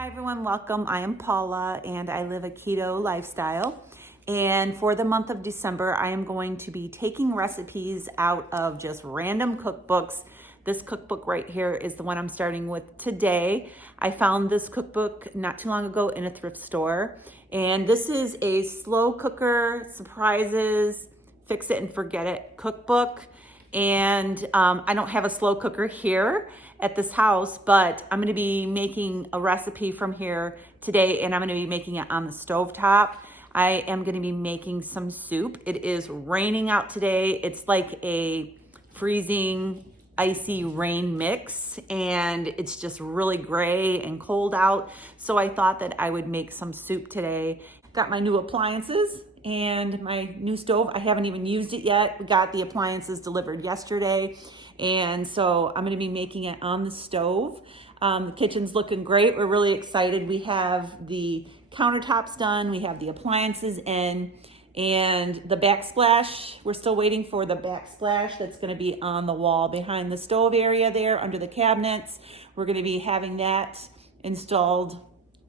Hi everyone, welcome. I am Paula and I live a keto lifestyle. And for the month of December, I am going to be taking recipes out of just random cookbooks. This cookbook right here is the one I'm starting with today. I found this cookbook not too long ago in a thrift store. And this is a slow cooker, surprises, fix it and forget it cookbook. And I don't have a slow cooker here at this house, but I'm gonna be making a recipe from here today, and I'm gonna be making it on the stovetop. I am gonna be making some soup. It is raining out today. It's like a freezing, icy rain mix, and it's just really gray and cold out. So I thought that I would make some soup today. Got my new appliances and my new stove. I haven't even used it yet. We got the appliances delivered yesterday. And so I'm gonna be making it on the stove. The kitchen's looking great. We're really excited. We have the countertops done. We have the appliances in, and the backsplash, we're still waiting for the backsplash that's gonna be on the wall behind the stove area there under the cabinets. We're gonna be having that installed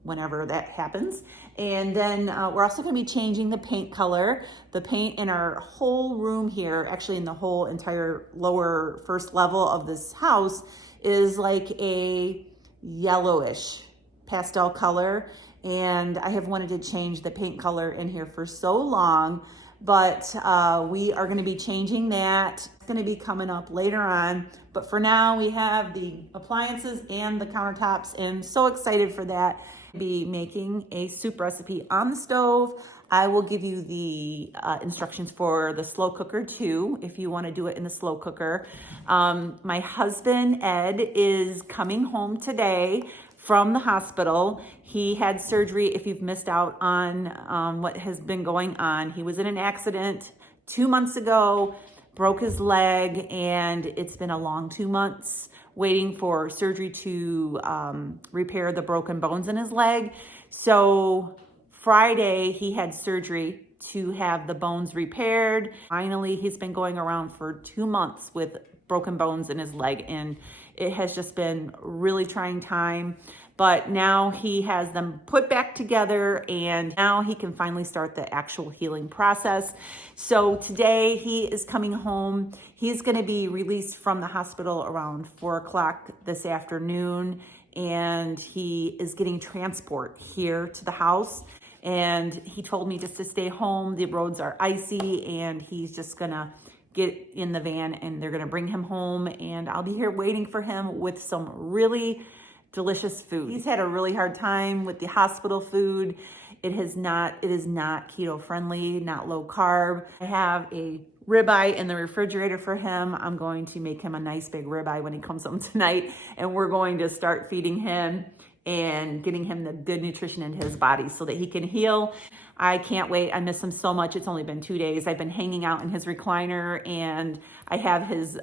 whenever that happens. And then we're also gonna be changing the paint color. The paint in our whole room here, actually in the whole entire lower first level of this house, is like a yellowish pastel color. And I have wanted to change the paint color in here for so long, but we are gonna be changing that. It's gonna be coming up later on. But for now, we have the appliances and the countertops, and so excited for that. Be making a soup recipe on the stove. I will give you the instructions for the slow cooker too, if you want to do it in the slow cooker. My husband, Ed, is coming home today from the hospital. He had surgery. If you've missed out on what has been going on, he was in an accident 2 months ago, broke his leg, and it's been a long 2 months waiting for surgery to repair the broken bones in his leg. So Friday, he had surgery to have the bones repaired. Finally, he's been going around for 2 months with broken bones in his leg, and it has just been really trying time. But now he has them put back together, and now he can finally start the actual healing process. So today he is coming home. He's gonna be released from the hospital around 4 o'clock this afternoon, and he is getting transport here to the house. And he told me just to stay home. The roads are icy, and he's just gonna get in the van and they're gonna bring him home, and I'll be here waiting for him with some really delicious food. He's had a really hard time with the hospital food. It is not keto friendly, not low carb. I have a ribeye in the refrigerator for him. I'm going to make him a nice big ribeye when he comes home tonight, and we're going to start feeding him and getting him the good nutrition in his body so that he can heal. I can't wait. I miss him so much. It's only been 2 days. I've been hanging out in his recliner, and I have his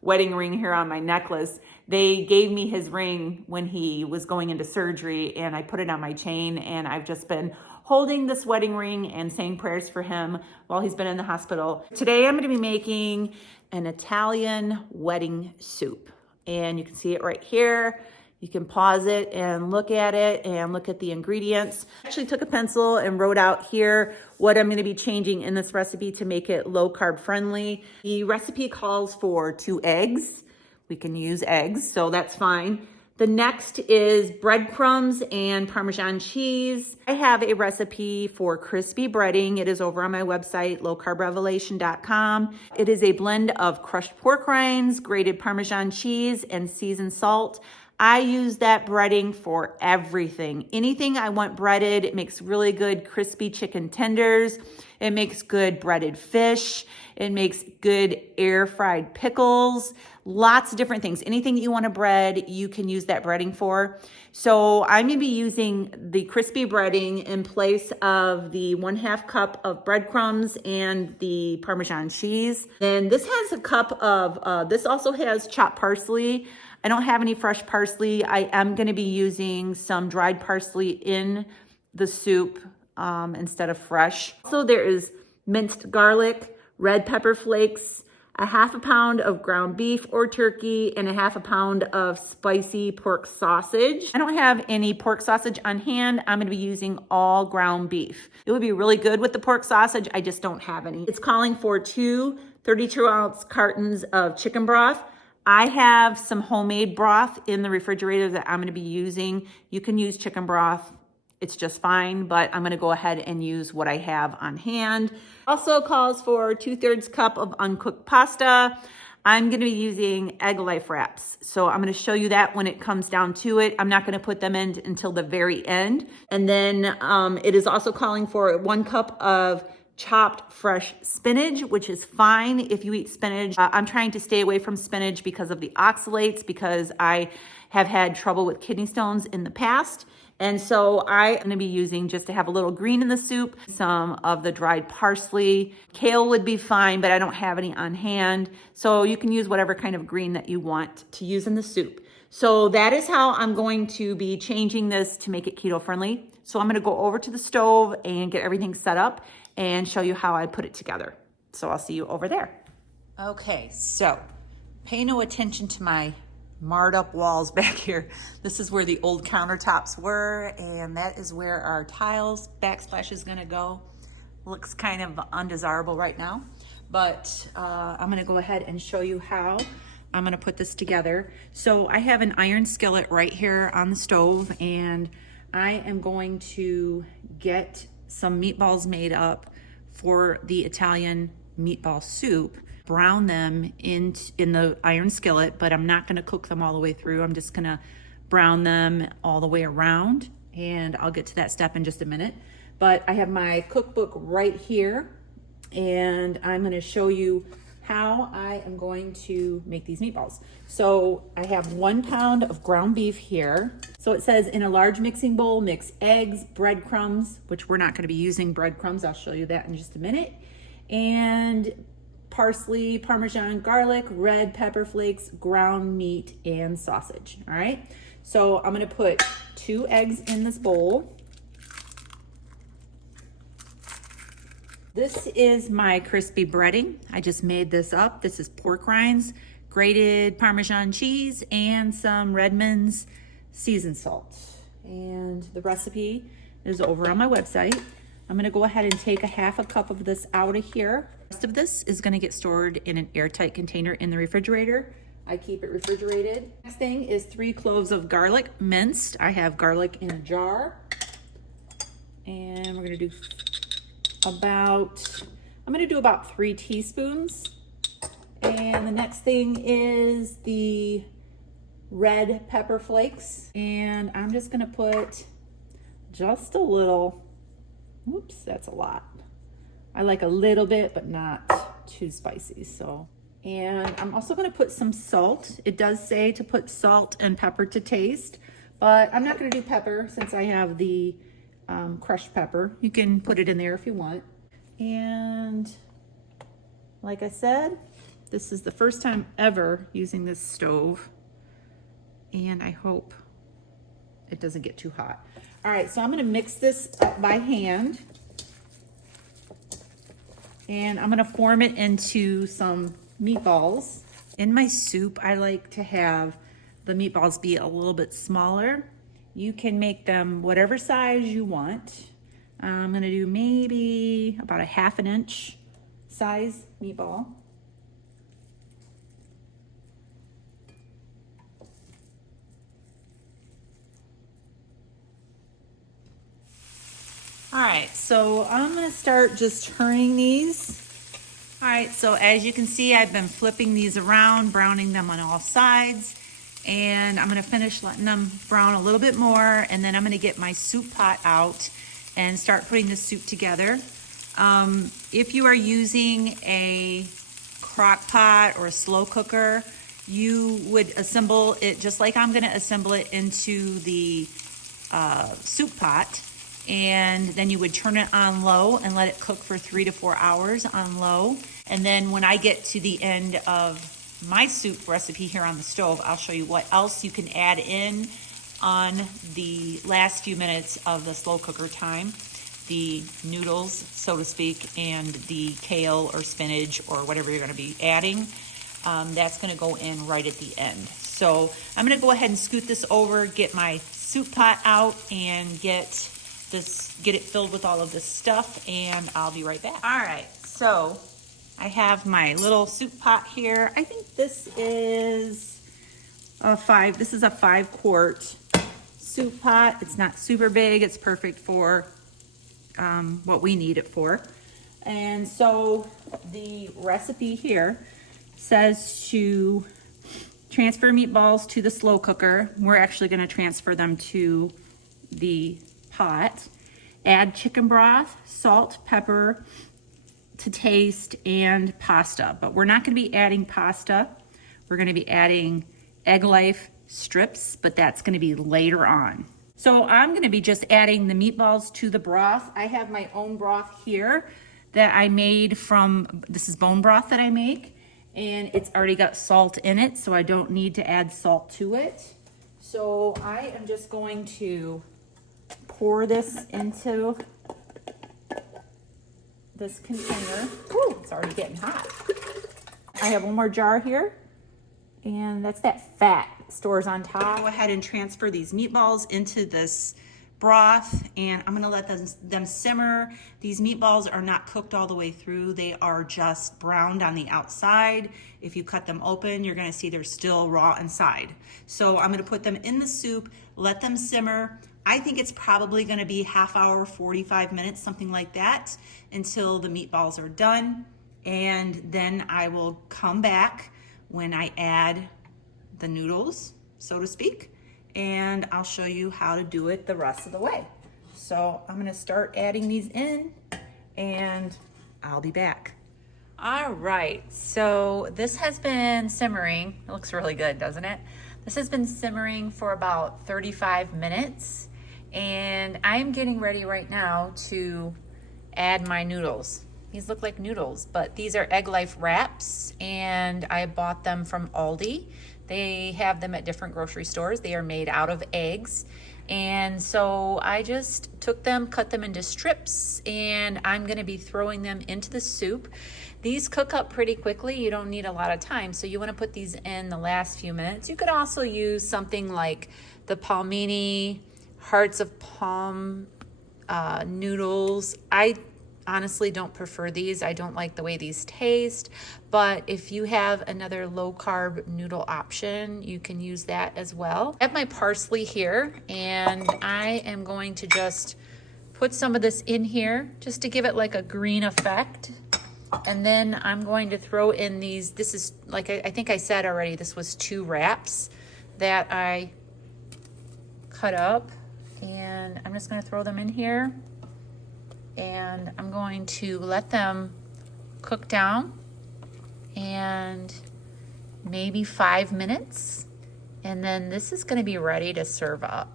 wedding ring here on my necklace. They gave me his ring when he was going into surgery, and I put it on my chain, and I've just been holding this wedding ring and saying prayers for him while he's been in the hospital. Today I'm gonna be making an Italian wedding soup, and you can see it right here. You can pause it and look at it and look at the ingredients. I actually took a pencil and wrote out here what I'm gonna be changing in this recipe to make it low carb friendly. The recipe calls for 2 eggs. We can use eggs, so that's fine. The next is breadcrumbs and Parmesan cheese. I have a recipe for crispy breading. It is over on my website, lowcarbrevelation.com. It is a blend of crushed pork rinds, grated Parmesan cheese, and seasoned salt. I use that breading for everything. Anything I want breaded. It makes really good crispy chicken tenders. It makes good breaded fish. It makes good air fried pickles. Lots of different things. Anything that you want to bread, you can use that breading for. So I'm going to be using the crispy breading in place of the 1/2 cup of breadcrumbs and the Parmesan cheese. And this has a cup of, this also has chopped parsley. I don't have any fresh parsley. I am going to be using some dried parsley in the soup instead of fresh. So there is minced garlic, red pepper flakes. a half a pound of ground beef or turkey, and a half a pound of spicy pork sausage. I don't have any pork sausage on hand. I'm gonna be using all ground beef. It would be really good with the pork sausage. I just don't have any. It's calling for 2 32-ounce cartons of chicken broth. I have some homemade broth in the refrigerator that I'm gonna be using. You can use chicken broth. It's just fine, but I'm gonna go ahead and use what I have on hand. Also calls for 2/3 cup of uncooked pasta. I'm gonna be using egg life wraps. So I'm gonna show you that when it comes down to it. I'm not gonna put them in until the very end. And then it is also calling for 1 cup of chopped fresh spinach, which is fine if you eat spinach. I'm trying to stay away from spinach because of the oxalates, because I have had trouble with kidney stones in the past. And so I'm gonna be using, just to have a little green in the soup, some of the dried parsley. Kale would be fine, but I don't have any on hand. So you can use whatever kind of green that you want to use in the soup. So that is how I'm going to be changing this to make it keto friendly. So I'm gonna go over to the stove and get everything set up and show you how I put it together. So I'll see you over there. Okay, so pay no attention to my marred up walls back here. This is where the old countertops were, and that is where our tiles backsplash is gonna go. Looks kind of undesirable right now, but I'm gonna go ahead and show you how I'm gonna put this together. So I have an iron skillet right here on the stove, and I am going to get some meatballs made up for the Italian meatball soup. Brown them in the iron skillet, but I'm not gonna cook them all the way through. I'm just gonna brown them all the way around, and I'll get to that step in just a minute. But I have my cookbook right here, and I'm gonna show you how I am going to make these meatballs. So I have 1 pound of ground beef here. So it says, in a large mixing bowl, mix eggs, breadcrumbs, which we're not gonna be using breadcrumbs. I'll show you that in just a minute. And parsley, Parmesan, garlic, red pepper flakes, ground meat, and sausage, all right? So I'm gonna put 2 eggs in this bowl. This is my crispy breading. I just made this up. This is pork rinds, grated Parmesan cheese, and some Redmond's seasoned salt. And the recipe is over on my website. I'm gonna go ahead and take a half a cup of this out of here. The rest of this is gonna get stored in an airtight container in the refrigerator. I keep it refrigerated. Next thing is 3 cloves of garlic minced. I have garlic in a jar. And we're gonna do about 3 teaspoons. And the next thing is the red pepper flakes. And I'm just gonna put just a little. Whoops, that's a lot. I like a little bit, but not too spicy, so. And I'm also gonna put some salt. It does say to put salt and pepper to taste, but I'm not gonna do pepper since I have the crushed pepper. You can put it in there if you want. And like I said, this is the first time ever using this stove, and I hope it doesn't get too hot. All right, so I'm gonna mix this up by hand, and I'm gonna form it into some meatballs. In my soup, I like to have the meatballs be a little bit smaller. You can make them whatever size you want. I'm gonna do maybe about a 1/2 inch size meatball. All right, so I'm gonna start just turning these. All right, so as you can see, I've been flipping these around, browning them on all sides, and I'm gonna finish letting them brown a little bit more, and then I'm gonna get my soup pot out and start putting the soup together. If you are using a crock pot or a slow cooker, you would assemble it just like I'm gonna assemble it into the soup pot. And then you would turn it on low and let it cook for 3 to 4 hours on low. And then when I get to the end of my soup recipe here on the stove, I'll show you what else you can add in on the last few minutes of the slow cooker time. the noodles, so to speak, and the kale or spinach or whatever you're gonna be adding. That's gonna go in right at the end. So I'm gonna go ahead and scoot this over, get my soup pot out, and get it filled with all of this stuff, and I'll be right back. All right, so I have my little soup pot here. I think this is a 5-quart soup pot. It's not super big. It's perfect for what we need it for. And so the recipe here says to transfer meatballs to the slow cooker. We're actually going to transfer them to the pot. Add chicken broth, salt, pepper to taste, and pasta. But we're not going to be adding pasta. We're going to be adding egg life strips, but that's going to be later on. So I'm going to be just adding the meatballs to the broth. I have my own broth here that I made from, this is bone broth that I make, and it's already got salt in it, so I don't need to add salt to it. So I am just going to pour this into this container. Ooh, it's already getting hot. I have one more jar here, and that's that fat stores on top. Go ahead and transfer these meatballs into this broth, and I'm gonna let them simmer. These meatballs are not cooked all the way through. They are just browned on the outside. If you cut them open, you're gonna see they're still raw inside. So I'm gonna put them in the soup, let them simmer. I think it's probably gonna be half hour, 45 minutes, something like that, until the meatballs are done. And then I will come back when I add the noodles, so to speak, and I'll show you how to do it the rest of the way. So I'm gonna start adding these in, and I'll be back. All right, so this has been simmering. It looks really good, doesn't it? This has been simmering for about 35 minutes, and I'm getting ready right now to add my noodles. These look like noodles, but these are Egg Life wraps, and I bought them from Aldi. They have them at different grocery stores. They are made out of eggs. And so I just took them, cut them into strips, and I'm gonna be throwing them into the soup. These cook up pretty quickly. You don't need a lot of time, so you wanna put these in the last few minutes. You could also use something like the palmini, hearts of palm noodles. I honestly don't prefer these. I don't like the way these taste, but if you have another low carb noodle option, you can use that as well. I have my parsley here, and I am going to just put some of this in here just to give it like a green effect. And then I'm going to throw in these, this is like, I think I said already, this was 2 wraps that I cut up, and I'm just gonna throw them in here. And I'm going to let them cook down and maybe 5 minutes. And then this is gonna be ready to serve up.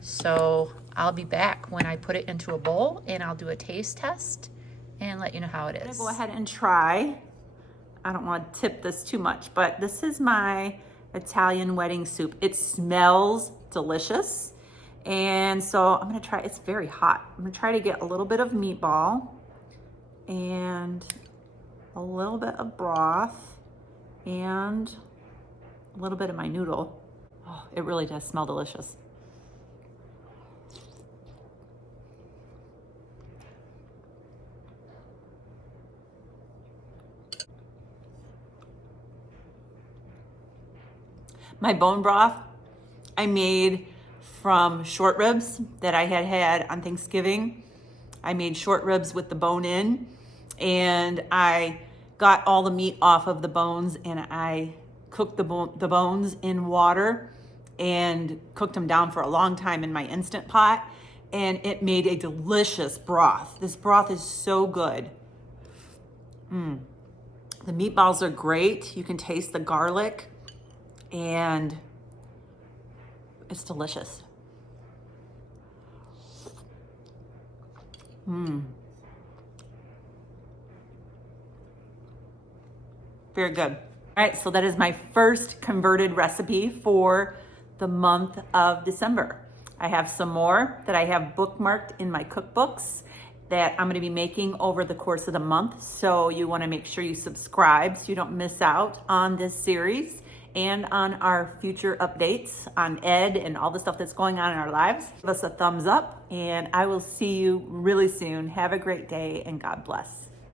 So I'll be back when I put it into a bowl, and I'll do a taste test and let you know how it is. I'm gonna go ahead and try. I don't wanna tip this too much, but this is my Italian wedding soup. It smells delicious. And so I'm gonna try, it's very hot. I'm gonna try to get a little bit of meatball and a little bit of broth and a little bit of my noodle. Oh, it really does smell delicious. My bone broth I made from short ribs that I had on Thanksgiving. I made short ribs with the bone in, and I got all the meat off of the bones, and I cooked the bones in water and cooked them down for a long time in my Instant Pot, and it made a delicious broth. This broth is so good. The meatballs are great. You can taste the garlic, and it's delicious. Very good. All right, so that is my first converted recipe for the month of December. I have some more that I have bookmarked in my cookbooks that I'm going to be making over the course of the month. So you want to make sure you subscribe so you don't miss out on this series and on our future updates on Ed and all the stuff that's going on in our lives. Give us a thumbs up, and I will see you really soon. Have a great day, and God bless.